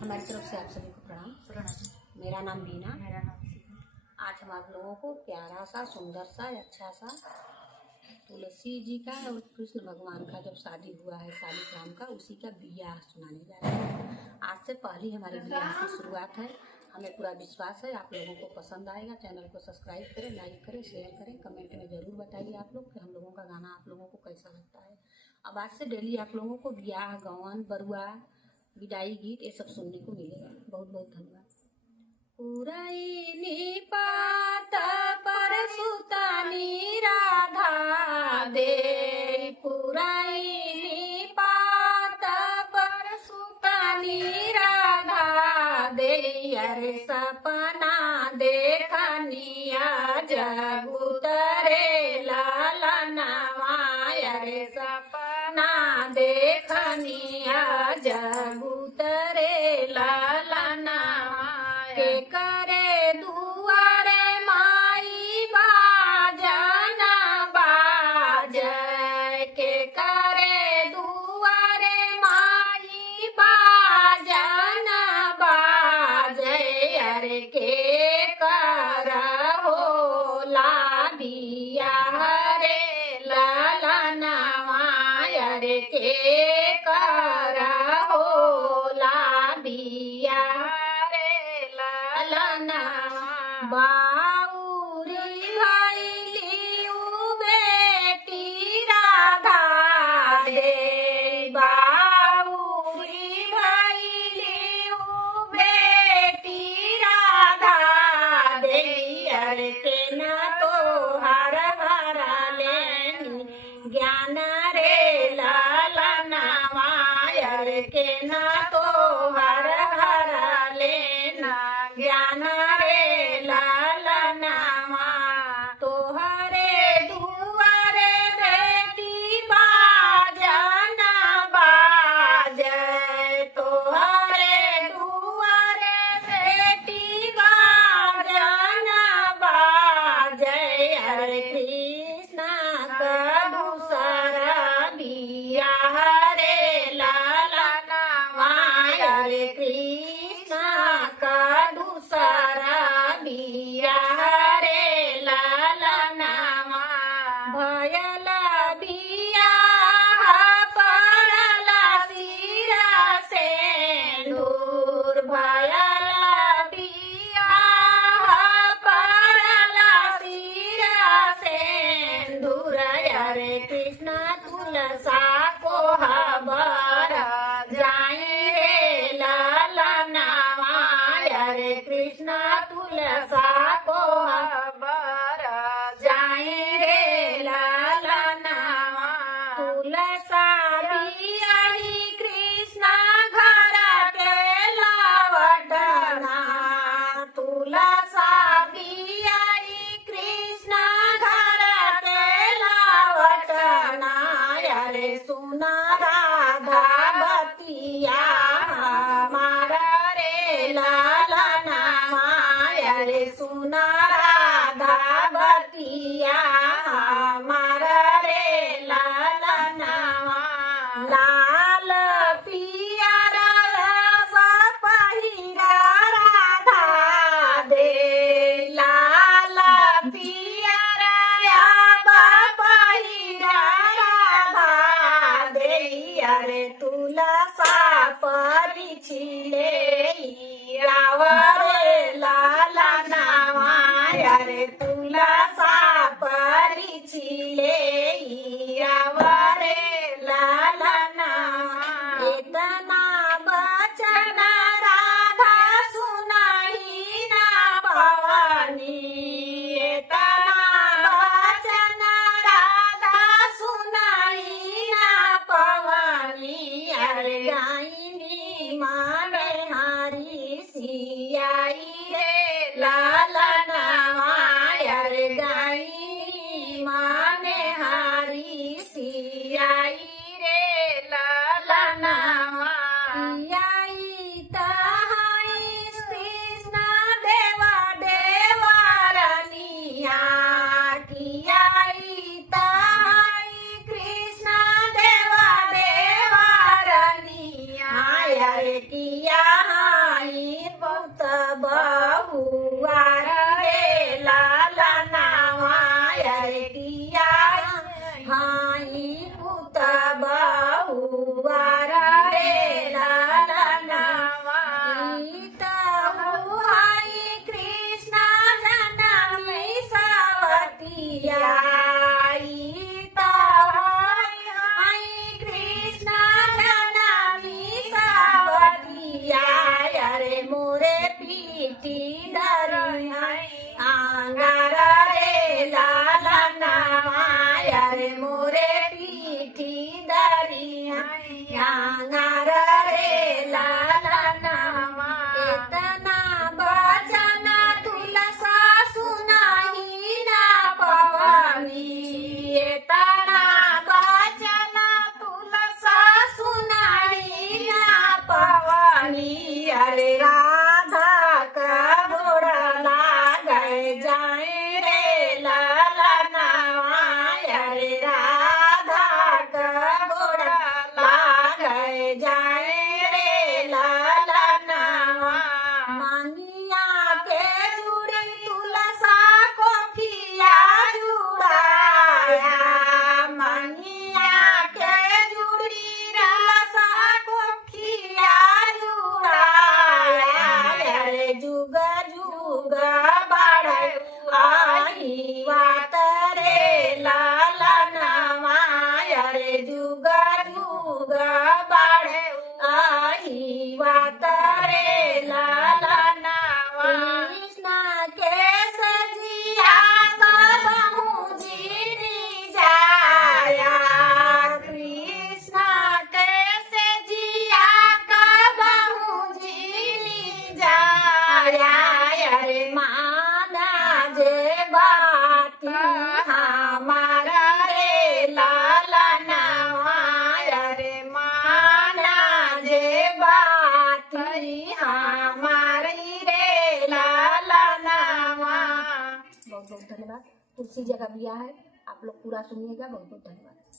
हमारी तरफ से आप सभी को प्रणाम। मेरा नाम बीना। मेरा नाम सीमा। आज हम आप लोगों को प्यारा सा, सुंदर सा, अच्छा सा तुलसी जी का और कृष्ण भगवान का जब शादी हुआ है शालिग्राम का, उसी का बियाह सुनाने जा रहे हैं। आज से पहली हमारे बियाह की शुरुआत है। हमें पूरा विश्वास है आप लोगों को पसंद आएगा। चैनल को सब्सक्राइब करें, लाइक करें, शेयर करें, कमेंट में ज़रूर बताइए आप लोग कि हम लोगों का गाना आप लोगों को कैसा लगता है। अब आज से डेली आप लोगों को बियाह, गौन, बरुआ, विदाई गीत ये सब सुनने को मिलेगा। बहुत बहुत धन्यवाद। पुरैनी पात पर सुतानी राधा दे, पुरैनी पात पर सुतानी राधा दे, अरे सपना देखनिया जगुतरे लालनवा, अरे सपना देखनिया जगुतरे लालनवा, के करे दुआरे माई बाजन बाजय, के करे दुआरे माई बाजन बाजय, अरे के कर होला बियाह रे ललनवा, अरे के कर होला बियाह बाउरी भैली बेटी राधा दे, बाउरी भैली बेटी राधा दे, अरे के न तो हर हर लेनी ज्ञान रे लालनवा, अरे के न तो हर हर लेना ज्ञान रे लालनवा, तोहरे दुआरे बेटी बाजन बाजय, तोहरे दुआरे बेटी बाजन बाजय, हरे कृष्ण का दूसरा बियाह रे लालनवा, हरे कृष्ण का दूसरा बियाह रे लालनवा, भयल बियाह परल सिरा सेंदूर, भयल बियाह परल सिरा सेंदूर, हरे कृष्ण तुलसा को हबर जाए रे लालनवा, हरे कृष्ण तुलसा को हबर जाए रे लालनवा, तुलसा बियाही कृष्ण घर के लवटना, तुलसा बियाही कृष्ण घर के लवटना, अरे सुना राधा बतिया हमारा रे लालनवा, अरे सुना राधा बतिया हमारा रे लालनवा, लाल पियर पहिरा राधा दे, लाल पियर पहिरा राधा दे, अरे तुलसा परिछिले रावरे लालनवा, अरे तुलसा परिछिले रावरे लालनवा, इतना बचन राधा सुनाई ना पवनी, इतना बचन राधा सुनाई ना पवनी, अरे गायनी माने हारी सियाई रे लालनवा, अरे गायनी माने हारी पीठी धरी आंगार रे लाला नामाया रे मोरे पीठी धरी आंगार रे लाला नामा इतना बचन तुलसा सुनाही ना पवनी इतना बचन तुलसा सुनाही ना पवनी अरे राधा का घोड़ा लागे जाए रे लाला नामाया रे राधा का घोड़ा लागे जाए रे लाला नामा मानिया के जुड़ी तुलसा को फिया जुड़ाया मानिया के जुड़ी तुलसा को फिया जुड़ाया रे जुग जुग बाढ़ आई बात रे लाला नामाया रे जुग जुग बाढ़ आई बात रे लाला नामा कृष्ण के सजिया कहूँ जीनी जाया कृष्ण के सजिया कहूँ जीनी जाया रे माना जे बात हमारा रे लाला नामाया रे माना जे बात हमारी रे लाला नामा। बहुत बहुत धन्यवाद। तुलसी जी का बिया है, आप लोग पूरा सुनिएगा। बहुत बहुत धन्यवाद।